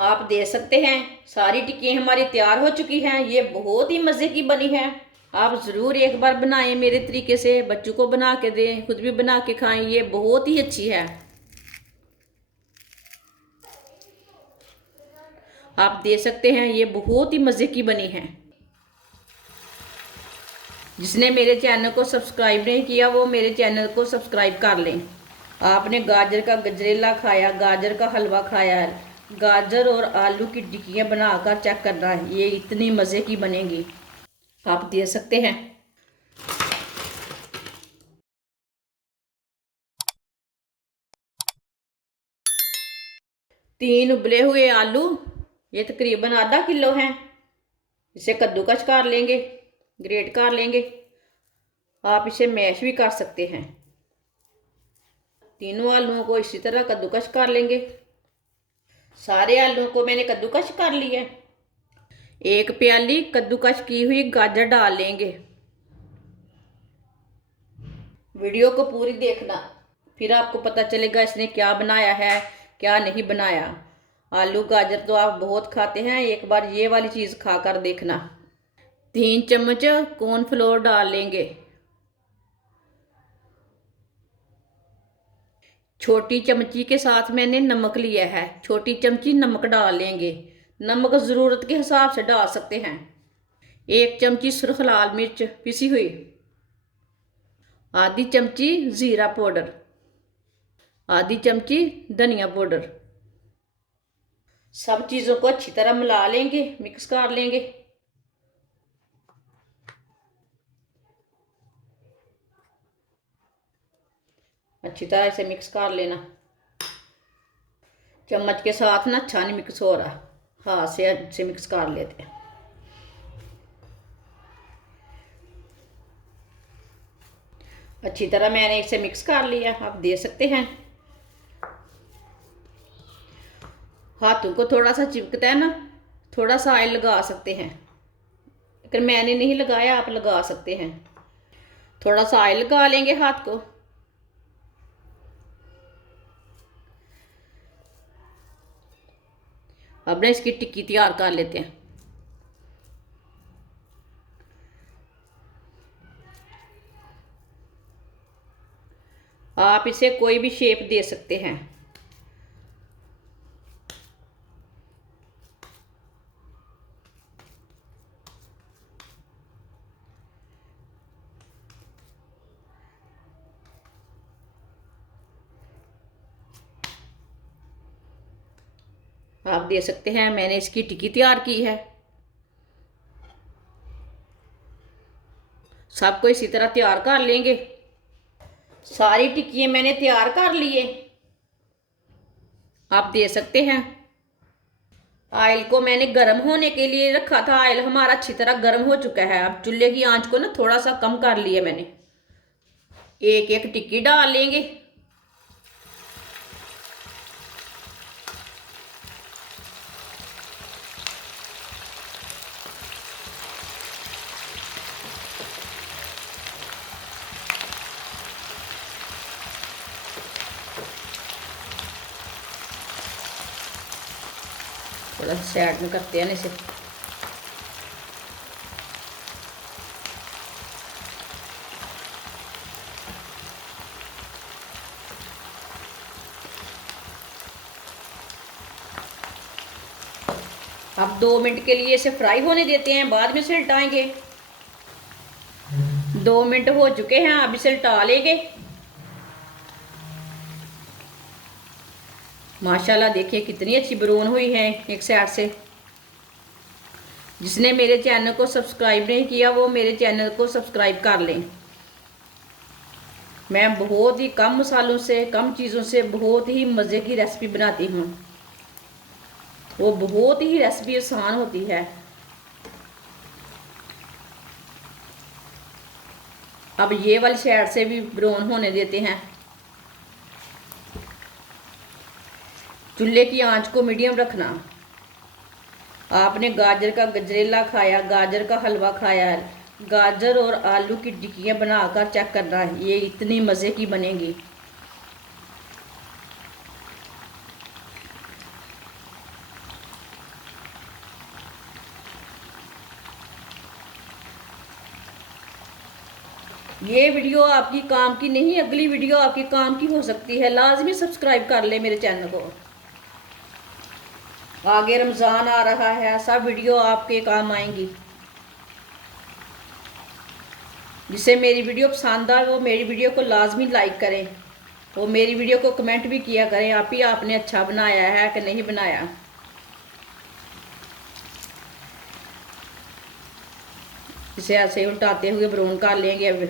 आप देख सकते हैं सारी टिक्कियाँ हमारी तैयार हो चुकी हैं। ये बहुत ही मज़े की बनी है। आप ज़रूर एक बार बनाएं मेरे तरीके से, बच्चों को बना के दें, खुद भी बना के खाएं। ये बहुत ही अच्छी है। आप देख सकते हैं ये बहुत ही मज़े की बनी है। जिसने मेरे चैनल को सब्सक्राइब नहीं किया वो मेरे चैनल को सब्सक्राइब कर लें। आपने गाजर का गजरेला खाया, गाजर का हलवा खाया, गाजर और आलू की टिक्कियाँ बनाकर चेक करना है, ये इतनी मज़े की बनेगी। आप देख सकते हैं। तीन उबले हुए आलू, ये तकरीबन आधा किलो हैं। इसे कद्दूकस कर लेंगे, ग्रेट कर लेंगे। आप इसे मैश भी कर सकते हैं। तीनों आलूओं को इसी तरह कद्दूकस कर लेंगे। सारे आलूओं को मैंने कद्दूकस कर लिया। एक प्याली कद्दूकस की हुई गाजर डाल लेंगे। वीडियो को पूरी देखना, फिर आपको पता चलेगा इसने क्या बनाया है क्या नहीं बनाया। आलू गाजर तो आप बहुत खाते हैं, एक बार ये वाली चीज़ खा कर देखना। 3 चम्मच कॉर्नफ्लोर डाल लेंगे। छोटी चमची के साथ मैंने नमक लिया है, छोटी चमची नमक डाल लेंगे। नमक ज़रूरत के हिसाब से डाल सकते हैं। 1 चमची सुर्ख लाल मिर्च पिसी हुई, आधी चमची ज़ीरा पाउडर, आधी चमची धनिया पाउडर। सब चीज़ों को अच्छी तरह मिला लेंगे, मिक्स कर लेंगे। अच्छी तरह इसे मिक्स कर लेना। चम्मच के साथ ना अच्छा नहीं मिक्स हो रहा, हाथ से अच्छे मिक्स कर लेते हैं। अच्छी तरह मैंने इसे मिक्स कर लिया, आप देख सकते हैं। हाथों को थोड़ा सा चिपकता है ना, थोड़ा सा ऑयल लगा सकते हैं। अगर मैंने नहीं लगाया आप लगा सकते हैं। थोड़ा सा ऑयल लगा लेंगे हाथ को। अब ना इसकी टिक्की तैयार कर लेते हैं। आप इसे कोई भी शेप दे सकते हैं। आप देख सकते हैं मैंने इसकी टिक्की तैयार की है। सबको इसी तरह तैयार कर लेंगे। सारी टिक्कियाँ मैंने तैयार कर लिए, आप देख सकते हैं। ऑयल को मैंने गर्म होने के लिए रखा था। ऑयल हमारा अच्छी तरह गर्म हो चुका है। अब चूल्हे की आंच को ना थोड़ा सा कम कर लिया मैंने। एक एक टिक्की डाल लेंगे। थोड़ा साइड में करते हैं इसे। अब 2 मिनट के लिए इसे फ्राई होने देते हैं, बाद में इसे हटाएंगे। 2 मिनट हो चुके हैं, अब इसे हटा लेंगे। माशाल्लाह देखिए कितनी अच्छी ब्राउन हुई है एक साइड से। जिसने मेरे चैनल को सब्सक्राइब नहीं किया वो मेरे चैनल को सब्सक्राइब कर लें। मैं बहुत ही कम मसालों से, कम चीज़ों से बहुत ही मज़े की रेसिपी बनाती हूँ। वो बहुत ही रेसिपी आसान होती है। अब ये वाली साइड से भी ब्राउन होने देते हैं। चूल्हे की आंच को मीडियम रखना। आपने गाजर का गजरेला खाया, गाजर का हलवा खाया, गाजर और आलू की टिक्कियाँ बनाकर चेक करना है, ये इतनी मज़े की बनेगी। ये वीडियो आपकी काम की नहीं, अगली वीडियो आपकी काम की हो सकती है। लाजमी सब्सक्राइब कर ले मेरे चैनल को। आगे रमज़ान आ रहा है, सब वीडियो आपके काम आएंगी। जिसे मेरी वीडियो पसंद आए वो मेरी वीडियो को लाजमी लाइक करें, वो मेरी वीडियो को कमेंट भी किया करें आप ही आपने अच्छा बनाया है कि नहीं बनाया। इसे ऐसे उल्टाते हुए ब्राउन कर लेंगे। अब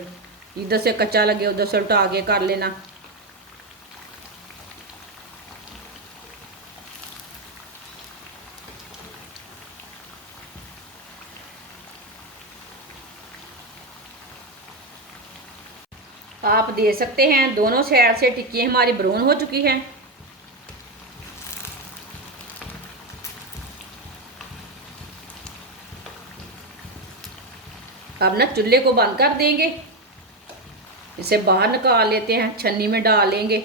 इधर से कच्चा लगे उधर से उल्टा के कर लेना। आप दे सकते हैं दोनों साइड से टिक्की हमारी ब्राउन हो चुकी हैं। अब ना चूल्हे को बंद कर देंगे, इसे बाहर निकाल लेते हैं, छन्नी में डाल लेंगे।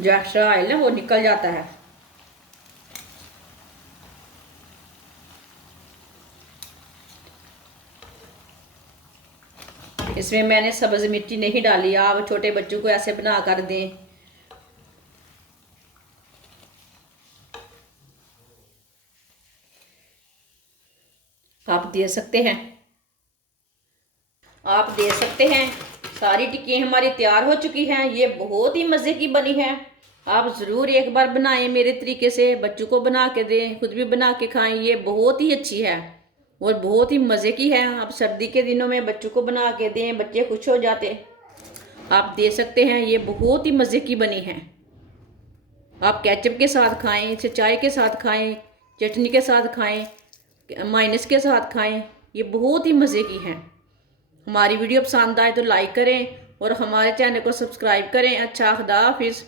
जो एक्स्ट्रा ऑयल ना वो निकल जाता है। इसमें मैंने सब्ज़ मिर्ची नहीं डाली, आप छोटे बच्चों को ऐसे बना कर दें। आप दे सकते हैं, आप दे सकते हैं। सारी टिक्कियाँ हमारी तैयार हो चुकी हैं। ये बहुत ही मज़े की बनी है। आप ज़रूर एक बार बनाएं मेरे तरीके से, बच्चों को बना के दें, खुद भी बना के खाएं। ये बहुत ही अच्छी है और बहुत ही मज़े की है। आप सर्दी के दिनों में बच्चों को बना के दें, बच्चे खुश हो जाते। आप दे सकते हैं, ये बहुत ही मज़े की बनी है। आप केचप के साथ खाएं, इसे चाय के साथ खाएं, चटनी के साथ खाएं, माइनस के साथ खाएं। ये बहुत ही मज़े की हैं। हमारी वीडियो पसंद आए तो लाइक करें और हमारे चैनल को सब्सक्राइब करें। अच्छा, खुदा हाफिज़।